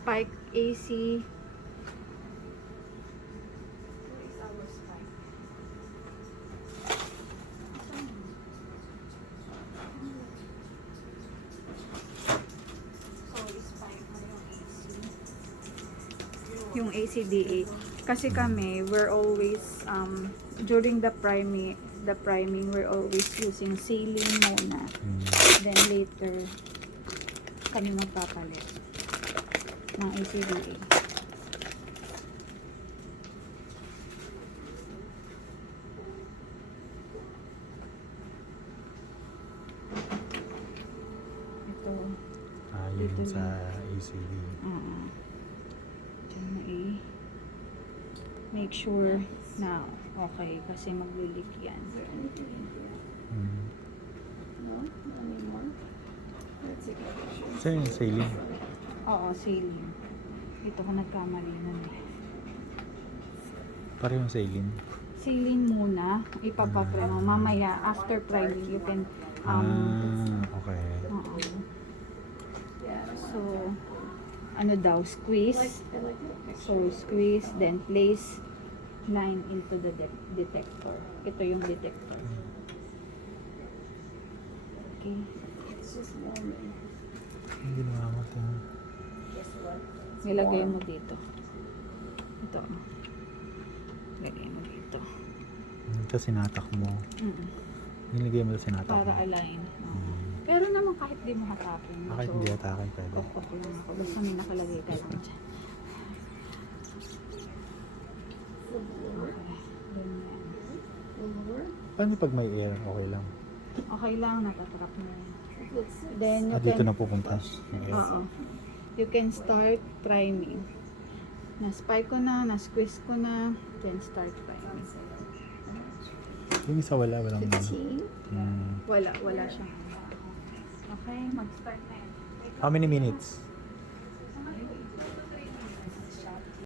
spike AC. Yung ACDA. Kasi kami, we're always, during the priming, we're always using saline muna. Then later, kami magpapalit ng ACDA. Ito. Yun yung sa ACD. Make sure na okay kasi magli-leak yan. No, not anymore. Let's take a picture. Saan yung saline? Oo, saline. Dito ko nagkamali nun eh. Parang yung saline. Saline muna, ipapapre mo. Mamaya, after priming, you can Okay. oo. Yeah. So, ano daw, squeeze. I like the picture. So, squeeze, then place line into the detector. Ito yung detector. Okay. It's just warming. Hindi naman ito. Guess what? Nilagay mo dito. Ito. Nilagay mo dito. Ito sinatak mo. Nilagay mo ito sinatak mo. Para align. Pero naman kahit di mo hatapin. Bakit hindi atakin pwede? Pop lang ako. Basta may nakalagay ka lang dyan. Okay. Ganyan. Lower. Paano pag may air? Okay lang. Okay lang, natatrap mo yan. It looks like Then you Dito can, na pupunta yung air. oo. You can start priming. Na-spike ko na, na-squeeze ko na, then start priming. Yung isa walang 15. Wala siyang. Okay, mag-start na yan. How many minutes?